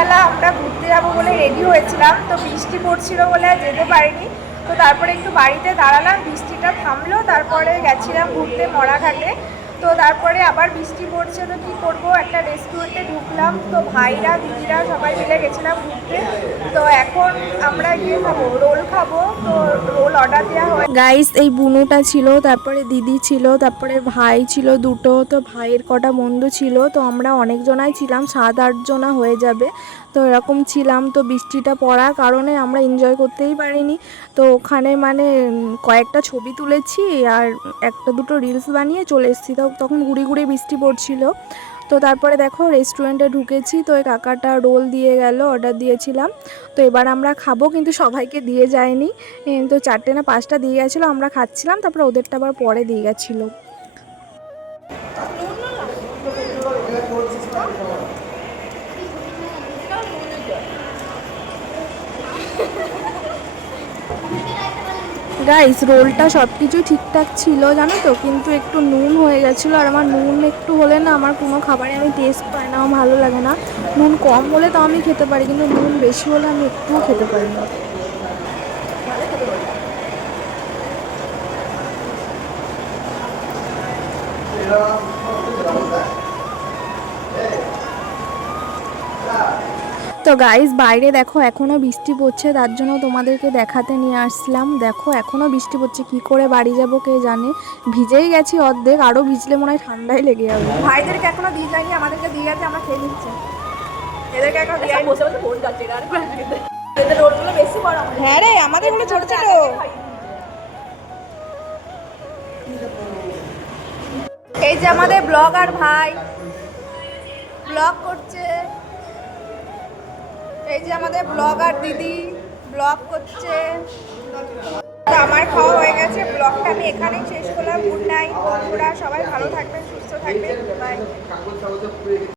সকালবেলা আমরা ঘুরতে যাবো বলে রেডি হয়েছিলাম, তো বৃষ্টি পড়ছিল বলে যেতে পারিনি। তো তারপরে একটু বাড়িতে দাঁড়ালাম, বৃষ্টিটা থামলো, তারপরে গেছিলাম ঘুরতে মরাঘাটে। তো তারপরে আবার বৃষ্টি পড়ছে, তো কী করবো, একটা রেস্টুরেন্টে ঢুকলাম। তো ভাইরা দিদিরা সবাই মিলে গেছিলাম ঘুরতে। তো এখন আমরা গিয়ে খাবো, রোল খাবো। তো রোল অর্ডার দেওয়া হয়। গাইস, এই বুনুটা ছিল, তারপরে দিদি ছিল, তারপরে ভাই ছিল দুটো। তো ভাইয়ের কটা বন্ধু ছিল। তো আমরা অনেকজনাই ছিলাম, 7-8 জনা হয়ে যাবে। তো এরকম ছিলাম। তো বৃষ্টিটা পড়ার কারণে আমরা এনজয় করতেই পারিনি। তো ওখানে মানে কয়েকটা ছবি তুলেছি আর একটা দুটো রিলস বানিয়ে চলে এসেছি। তো তখন গুড়ি গুড়ি বৃষ্টি পড়ছিল। তো তারপরে দেখো রেস্টুরেন্টে ঢুকেছি। তো ওই কাকাটা রোল দিয়ে গেল, অর্ডার দিয়েছিলাম। তো এবার আমরা খাবো, কিন্তু সবাইকে দিয়ে যায়নি। তো 4টে না 5টা দিয়ে গেছিলো, আমরা খাচ্ছিলাম। তারপরে ওদেরটা আবার পরে দিয়ে গেছিলো। গাইস, রোলটা সব কিছুই ঠিকঠাক ছিল জানো তো, কিন্তু একটু নুন হয়ে গেছিলো। আর আমার নুন একটু হলে না আমার কোনো খাবারে আমি টেস্ট পাই না, আমার ভালো লাগে না। নুন কম হলে তাও আমি খেতে পারি, কিন্তু নুন বেশি হলে আমি একটুও খেতে পারি না। তো গাইস, বাইরে দেখো এখনও বৃষ্টি পড়ছে, তার জন্য তোমাদেরকে দেখাতে নিয়ে আসলাম। দেখো এখনও বৃষ্টি পড়ছে, কি করে বাড়ি যাব কে জানে। ভিজেই গেছি অর্ধেক, আরও ভিজলে মনে হয় ঠান্ডাই লেগে যাবে। ভাইদেরকে এখনো দিয়ে যায়নি, আমাদেরকে দিয়ে গেছে, আমরা খেয়ে নিচ্ছি। এদেরকে এখন বসে বসে ফোন যাচ্ছে, এদের রোলগুলো বেশি বড়। হ্যাঁ রে, আমাদের গুলো ছোট ছোট। এই যে আমাদের ব্লগার ভাই ব্লগ করছে, এই যে আমাদের ব্লগার দিদি ব্লগ করছে। তো আমার খাওয়া হয়ে গেছে, ব্লগটা আমি এখানেই শেষ করলাম। গুড নাইট বন্ধুরা, সবাই ভালো থাকবেন, সুস্থ থাকবেন, বাই।